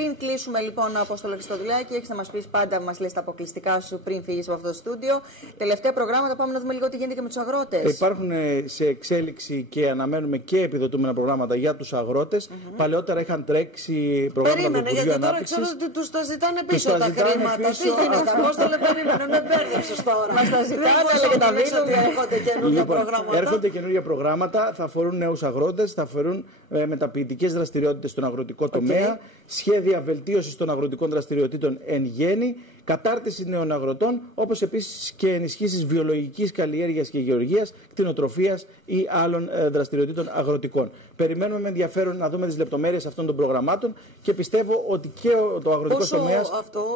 Πριν κλείσουμε λοιπόν, Απόστολο Χριστοδουλάκη, έχεις να μας πεις πάντα, μας λες τα αποκλειστικά σου πριν φύγεις από αυτό το στούντιο. Τελευταία προγράμματα, πάμε να δούμε λίγο τι γίνεται και με τους αγρότες. Υπάρχουν σε εξέλιξη και αναμένουμε και επιδοτούμενα προγράμματα για τους αγρότες. Παλαιότερα είχαν τρέξει προγράμματα του Υπουργείου Ανάπτυξης. Περίμενε, γιατί τώρα ξέρω ότι τους τα ζητάνε πίσω τα χρήματα. Τι γίνεται, Απόστολε, περίμενε, με μπέρδεψες τώρα. Μας τα ζητάνε, αλλά και τα δίνουν. Έρχονται καινούργια προγράμματα. Έρχονται καινούργια προγράμματα, θα αφορούν νέους αγρότες, θα αφορούν μεταποιητικές δραστηριότητες στον αγροτικό τομέα, σχέδια βελτίωσης των αγροτικών δραστηριοτήτων εν γέννη, κατάρτιση νέων αγροτών, όπως επίσης και ενισχύσεις βιολογικής καλλιέργειας και γεωργίας, κτηνοτροφίας ή άλλων δραστηριοτήτων αγροτικών. Περιμένουμε με ενδιαφέρον να δούμε τις λεπτομέρειες αυτών των προγραμμάτων και πιστεύω ότι και το αγροτικό τομέας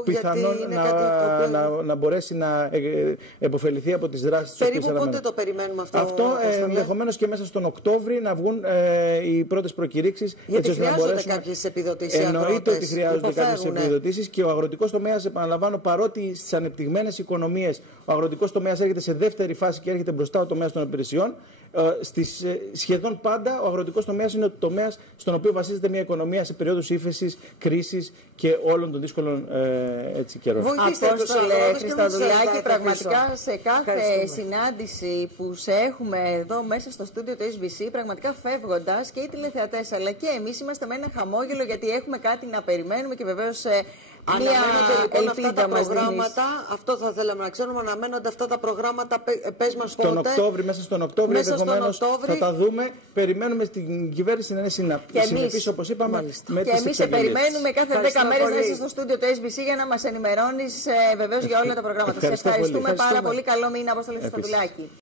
πιθανόν να μπορέσει να επωφεληθεί από τις δράσεις της. Περίπου πότε το περιμένουμε αυτό? Αυτό ενδεχομένως και μέσα στον Οκτώβρη να βγουν οι πρώτες προκηρύξεις. Γιατί χρειάζονται κάποιες επιδοτήσεις. Εννοείται ότι χρειάζονται κάποιες επιδοτήσεις και ο αγροτικός τομέας, επαναλαμβάνω, παρότι στις ανεπτυγμένες οικονομίες ο αγροτικός τομέας έρχεται σε δεύτερη φάση και έρχεται μπροστά ο τομέας των υπηρεσιών, σχεδόν πάντα ο αγροτικός τομέας είναι ο τομέας στον οποίο βασίζεται μια οικονομία σε περίοδους ύφεσης, κρίσης και όλων των δύσκολων καιρών. Απόστολε Χριστοδουλάκη, πραγματικά σε κάθε συνάντηση που σε έχουμε εδώ μέσα στο στούντιο του SBC, πραγματικά φεύγοντας και οι τηλεθεατές αλλά και εμείς είμαστε με ένα χαμόγελο, γιατί έχουμε κάτι να περιμένουμε και βεβαίως αναμένονται λοιπόν αυτά τα προγράμματα. Αυτό θα θέλαμε να ξέρουμε. Αναμένονται αυτά τα προγράμματα. Πες μας πότε. Μέσα στον Οκτώβριο ενδεχομένως θα τα δούμε. Περιμένουμε στην κυβέρνηση να είναι συνεπής, όπως είπαμε. Και εμείς σε περιμένουμε κάθε 10 μέρες να είσαι στο στούντιο του SBC για να μας ενημερώνεις βεβαίως για όλα τα προγράμματα. Σε ευχαριστούμε πάρα πολύ. Καλό μήνα, Απόστολε Χριστοδουλάκη.